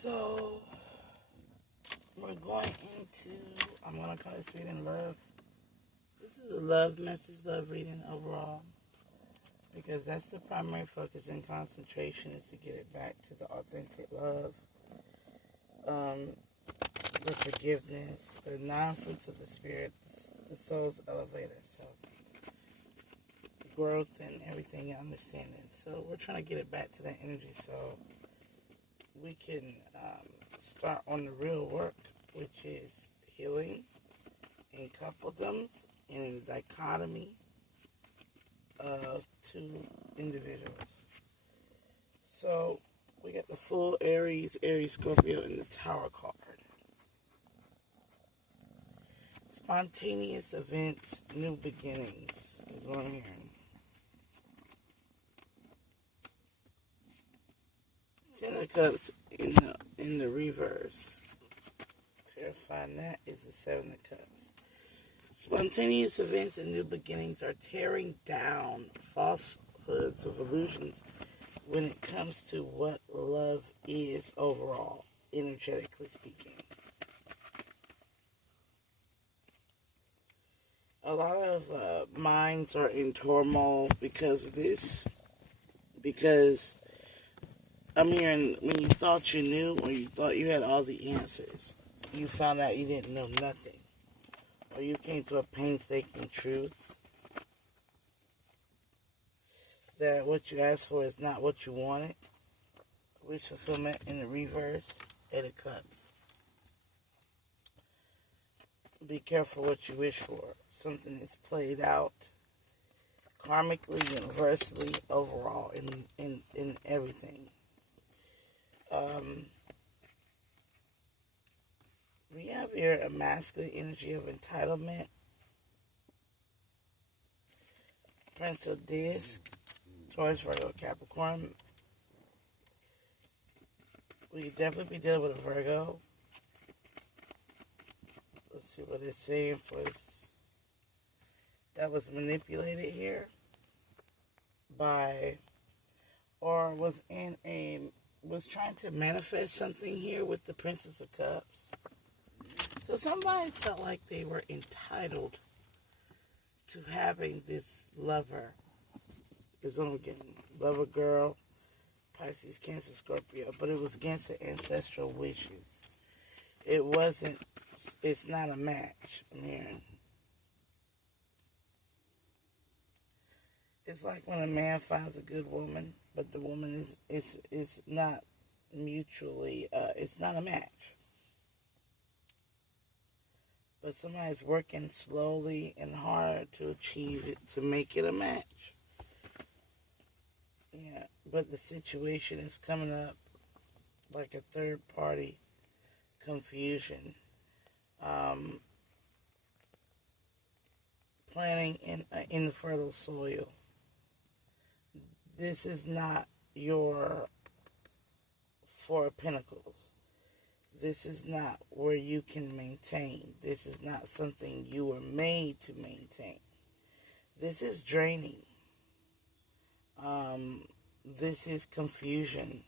So, we're going into, I'm going to call this reading love. This is a love message, love reading overall, because that's the primary focus and concentration is to get it back to the authentic love, the forgiveness, the nine fruits of the spirit, the soul's elevator, so growth and everything, understanding. So we're trying to get it back to that energy so we can start on the real work, which is healing in coupledoms and in the dichotomy of two individuals. So we got the full Aries, Scorpio, and the Tower card. Spontaneous events, new beginnings is what I'm hearing. Ten of Cups in the reverse. Clarifying that is the Seven of Cups. Spontaneous events and new beginnings are tearing down falsehoods of illusions when it comes to what love is overall, energetically speaking. A lot of minds are in turmoil because of this. Because I'm hearing when you thought you knew or you thought you had all the answers, you found out you didn't know nothing. Or you came to a painstaking truth that what you asked for is not what you wanted. Wish fulfillment in the reverse, Eight of Cups. Be careful what you wish for. Something is played out karmically, universally, overall, in everything. We have here a masculine energy of entitlement. Prince of Disc, Taurus, Virgo, Capricorn. We could definitely be dealing with a Virgo. Let's see what it's saying for this. That was manipulated here by, or was trying to manifest something here with the Princess of Cups. So somebody felt like they were entitled to having this lover. Because I'm getting lover girl, Pisces, Cancer, Scorpio, but it was against the ancestral wishes. It's not a match. I'm hearing. It's like when a man finds a good woman, but the woman is not mutually, it's not a match. But somebody's working slowly and hard to achieve it, to make it a match. Yeah, but the situation is coming up like a third party confusion. Planting in the fertile soil. This is not your Four of Pentacles. This is not where you can maintain. This is not something you were made to maintain. This is draining. This is confusion.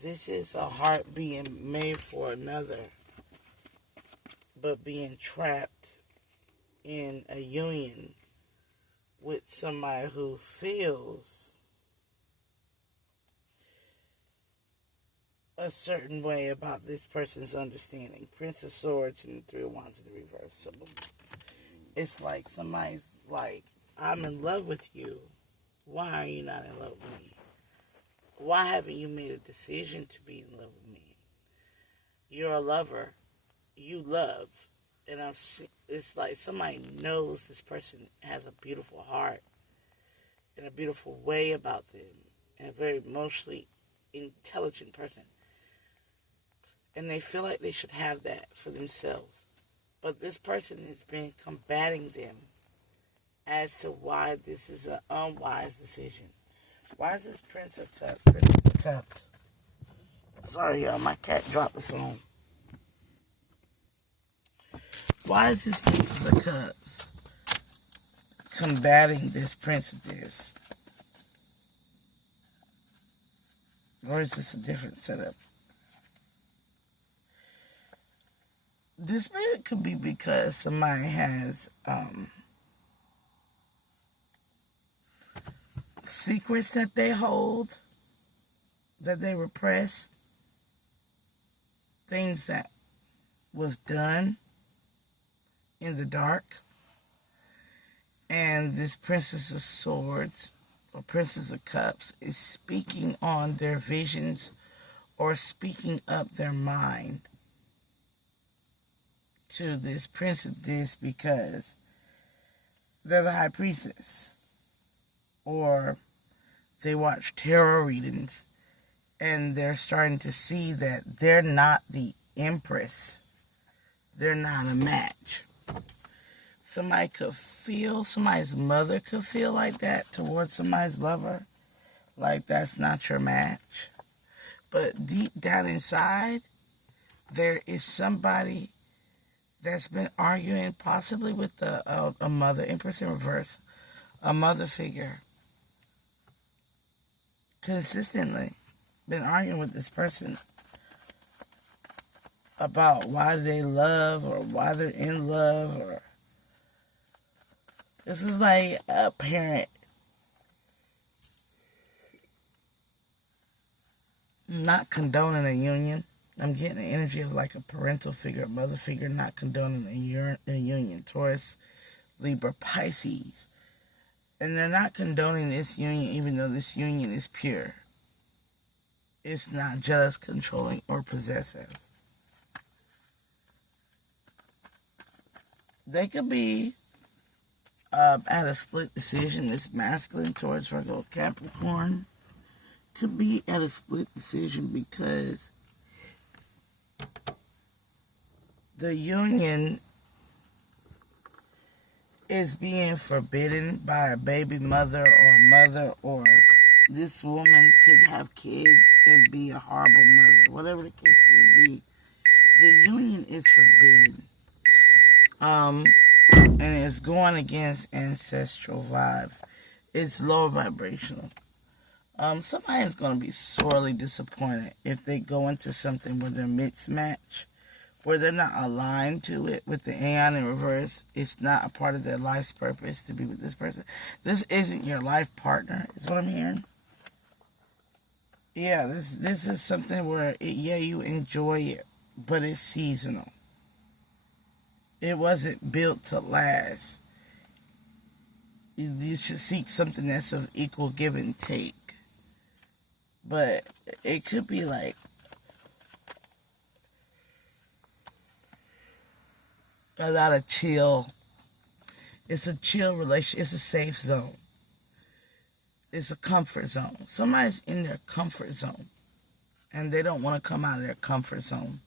This is a heart being made for another, but being trapped in a union with somebody who feels a certain way about this person's understanding. Prince of Swords and Three of Wands in the reverse. So it's like somebody's like, I'm in love with you. Why are you not in love with me? Why haven't you made a decision to be in love with me? You're a lover. You love. And it's like somebody knows this person has a beautiful heart and a beautiful way about them and a very emotionally intelligent person. And they feel like they should have that for themselves. But this person has been combating them as to why this is an unwise decision. Why is this Prince of Cups? Sorry, y'all, my cat dropped the phone. Why is this Prince of Cups combating this Prince of this? Or is this a different setup? this maybe could be because somebody has secrets that they hold, that they repress, things that was done in the dark. And this Princess of Swords or Princess of Cups is speaking on their visions or speaking up their mind to this Prince of this because they're the High Priestess, or they watch tarot readings and they're starting to see that they're not the Empress. They're not a match. Somebody could feel, somebody's mother could feel like that towards somebody's lover. Like that's not your match. But deep down inside, there is somebody that's been arguing possibly with a mother, Empress in reverse, a mother figure. Consistently been arguing with this person about why they love or why they're in love, or this is like a parent not condoning a union. I'm getting the energy of like a parental figure, a mother figure, not condoning a union. Taurus, Libra, Pisces. And they're not condoning this union even though this union is pure. It's not jealous, controlling, or possessive. They could be at a split decision. This masculine towards Virgo, Capricorn could be at a split decision because the union is being forbidden by a baby mother or a mother, or this woman could have kids and be a horrible mother. Whatever the case may be, the union is forbidden. And it's going against ancestral vibes. It's low vibrational. Somebody is going to be sorely disappointed if they go into something where they're mismatched, where they're not aligned to it with the Aeon in reverse. It's not a part of their life's purpose to be with this person. This isn't your life partner, is what I'm hearing. Yeah, this is something where, you enjoy it, but it's seasonal. It wasn't built to last. You should seek something that's of equal give and take. But it could be like a lot of chill. It's a chill relationship. It's a safe zone. It's a comfort zone. Somebody's in their comfort zone and they don't want to come out of their comfort zone.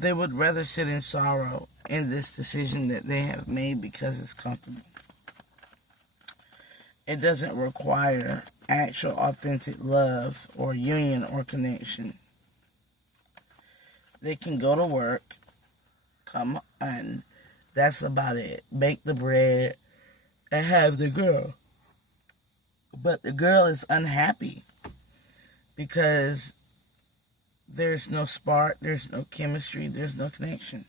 They would rather sit in sorrow in this decision that they have made because it's comfortable. It doesn't require actual authentic love or union or connection. They can go to work, come, and that's about it. Bake the bread and have the girl. But the girl is unhappy because there's no spark, there's no chemistry, there's no connection.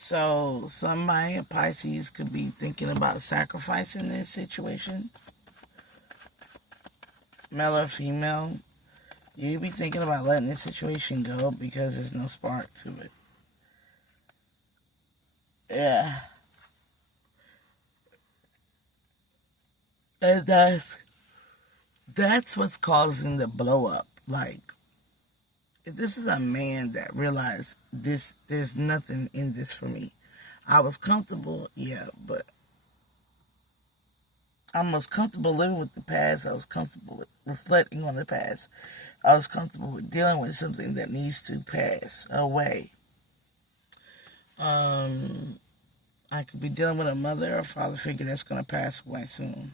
So somebody, a Pisces, could be thinking about sacrificing this situation. Male or female, you be thinking about letting this situation go because there's no spark to it. Yeah. And that's what's causing the blow up. Like, if this is a man that realized there's nothing in this for me. I was comfortable, but I was comfortable living with the past. I was comfortable with reflecting on the past. I was comfortable with dealing with something that needs to pass away. I could be dealing with a mother or father figure that's going to pass away soon.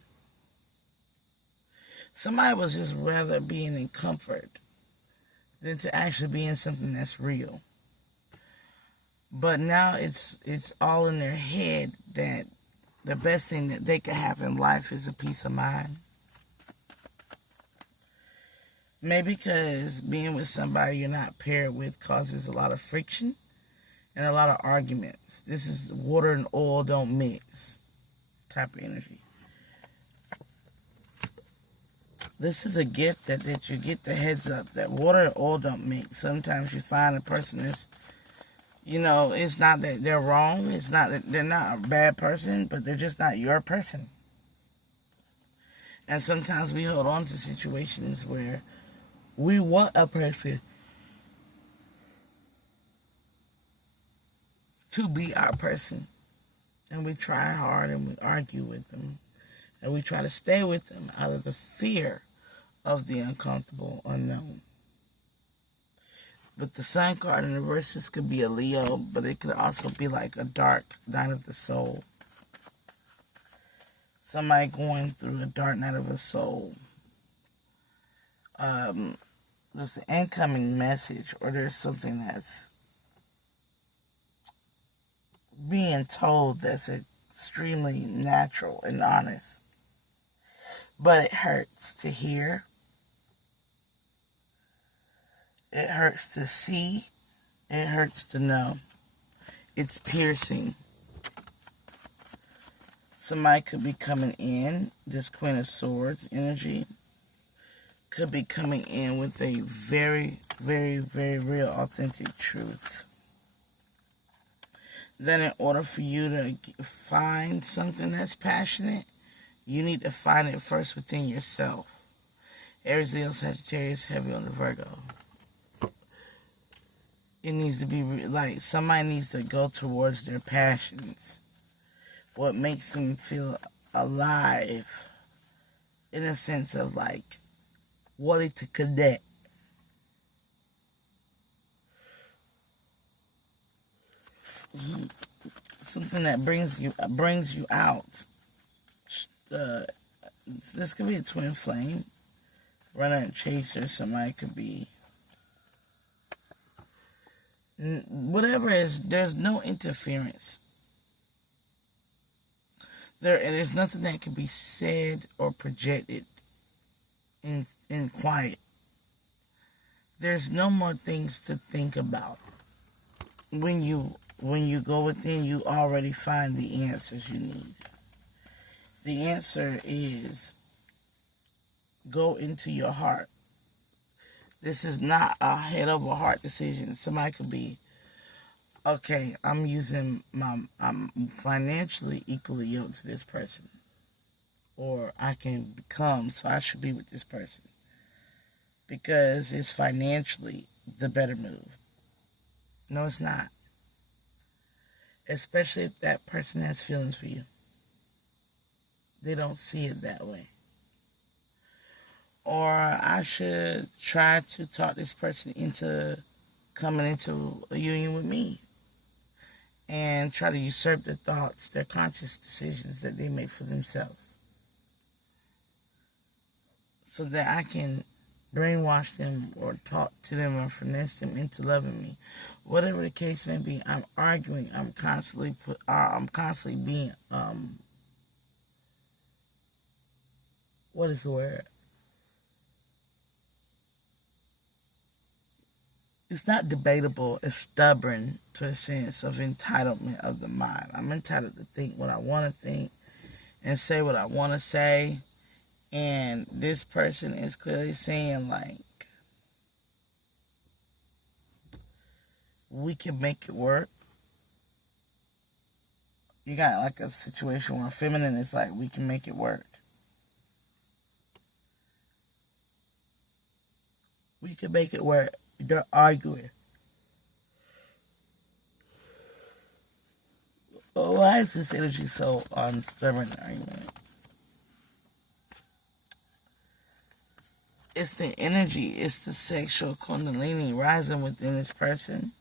Somebody was just rather being in comfort than to actually be in something that's real. But now it's all in their head that the best thing that they could have in life is a peace of mind. Maybe because being with somebody you're not paired with causes a lot of friction and a lot of arguments. This is water and oil don't mix type of energy. This is a gift that you get the heads up that water and oil don't mix. Sometimes you find a person that's, it's not that they're wrong. It's not that they're not a bad person, but they're just not your person. And sometimes we hold on to situations where we want a person to be our person. And we try hard and we argue with them. And we try to stay with them out of the fear of the uncomfortable unknown. But the sun card in the reverses could be a Leo, but it could also be like a dark night of the soul. Somebody going through a dark night of a soul. There's an incoming message, or there's something that's being told that's extremely natural and honest. But it hurts to hear. It hurts to see. It hurts to know. It's piercing. Somebody could be coming in, this Queen of Swords energy, could be coming in with a very, very, very real, authentic truth. Then in order for you to find something that's passionate, you need to find it first within yourself. Aries, Leo, Sagittarius, heavy on the Virgo. It needs to be like somebody needs to go towards their passions. What makes them feel alive in a sense of like wanting to connect. Something that brings you out. This could be a twin flame, runner and chaser. Somebody could be whatever it is. There's no interference. There's nothing that can be said or projected in quiet. There's no more things to think about. When you go within, you already find the answers you need. The answer is go into your heart. This is not a head over heart decision. Somebody could be, okay, I'm financially equally yoked to this person. Or I can become, so I should be with this person. Because it's financially the better move. No, it's not. Especially if that person has feelings for you. They don't see it that way. Or I should try to talk this person into coming into a union with me. And try to usurp their thoughts, their conscious decisions that they make for themselves. So that I can brainwash them or talk to them or finesse them into loving me. Whatever the case may be, I'm arguing. I'm constantly being, what is the word? It's not debatable. It's stubborn to a sense of entitlement of the mind. I'm entitled to think what I want to think and say what I want to say. And this person is clearly saying, like, we can make it work. You got like a situation where feminine is like, we can make it work. We can make it work. They're arguing. Well, why is this energy so stubborn argument? It's the energy. It's the sexual kundalini rising within this person.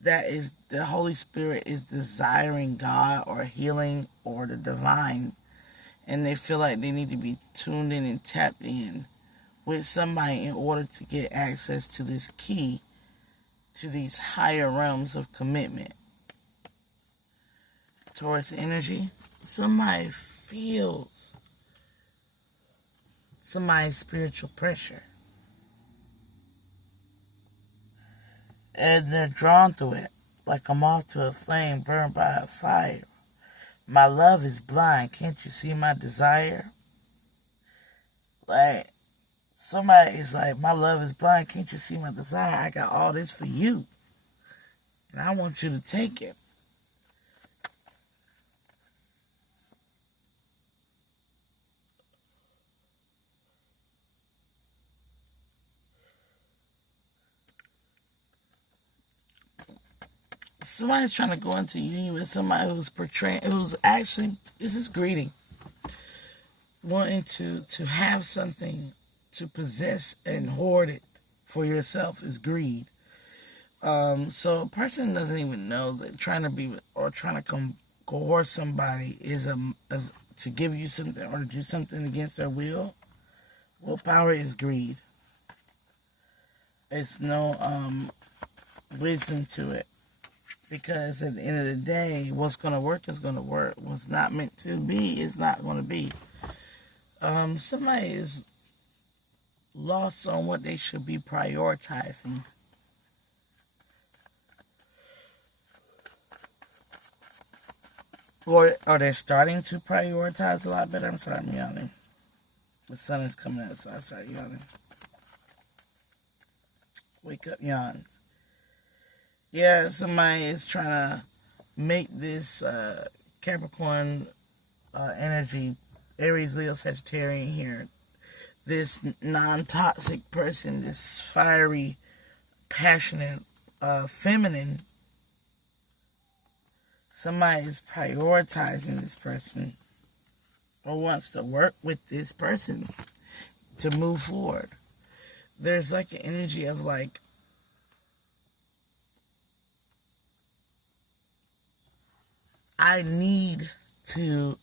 That is, the Holy Spirit is desiring God or healing or the divine. And they feel like they need to be tuned in and tapped in with somebody in order to get access to this key to these higher realms of commitment. Taurus energy, somebody feels somebody's spiritual pressure. And they're drawn to it, like a moth to a flame burned by a fire. My love is blind, can't you see my desire? Like, somebody's like, my love is blind, can't you see my desire? I got all this for you, and I want you to take it. Somebody's trying to go into union with somebody who's actually, this is greedy, wanting to have something to possess and hoard it for yourself is greed. So a person doesn't even know that trying to coerce somebody is to give you something or to do something against their will. Willpower is greed. It's no wisdom to it. Because at the end of the day, what's going to work is going to work. What's not meant to be is not going to be. Somebody is lost on what they should be prioritizing. Or they're starting to prioritize a lot better. I'm sorry, I'm yawning. The sun is coming out, so I start yawning. Wake up, yawn. Yeah, somebody is trying to make this Capricorn energy, Aries, Leo, Sagittarian here, this non-toxic person, this fiery, passionate, feminine. Somebody is prioritizing this person or wants to work with this person to move forward. There's like an energy of like, I need to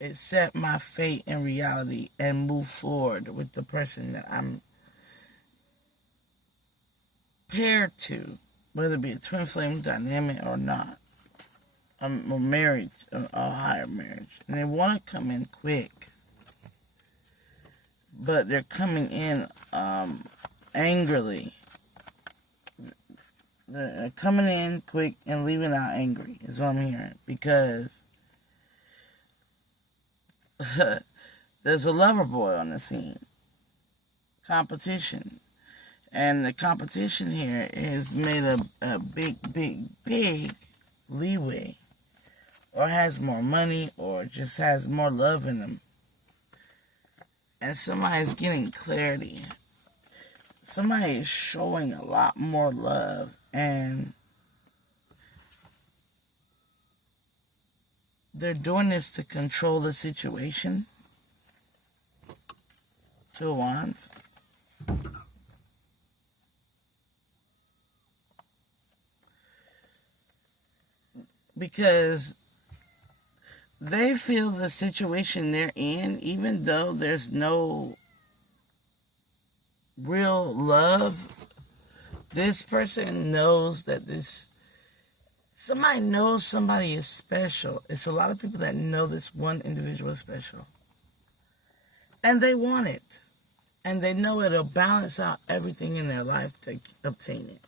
accept my fate and reality and move forward with the person that I'm paired to, whether it be a twin flame dynamic or not. I'm married, a higher marriage. And they want to come in quick, but they're coming in angrily. They're coming in quick and leaving out angry, is what I'm hearing. Because there's a lover boy on the scene. Competition. And the competition here has made a big leeway. Or has more money, or just has more love in them. And somebody's getting clarity. Somebody is showing a lot more love. And they're doing this to control the situation. Two of Wands. Because they feel the situation they're in, even though there's no real love, this person knows that somebody knows somebody is special. It's a lot of people that know this one individual is special. And they want it. And they know it'll balance out everything in their life to obtain it.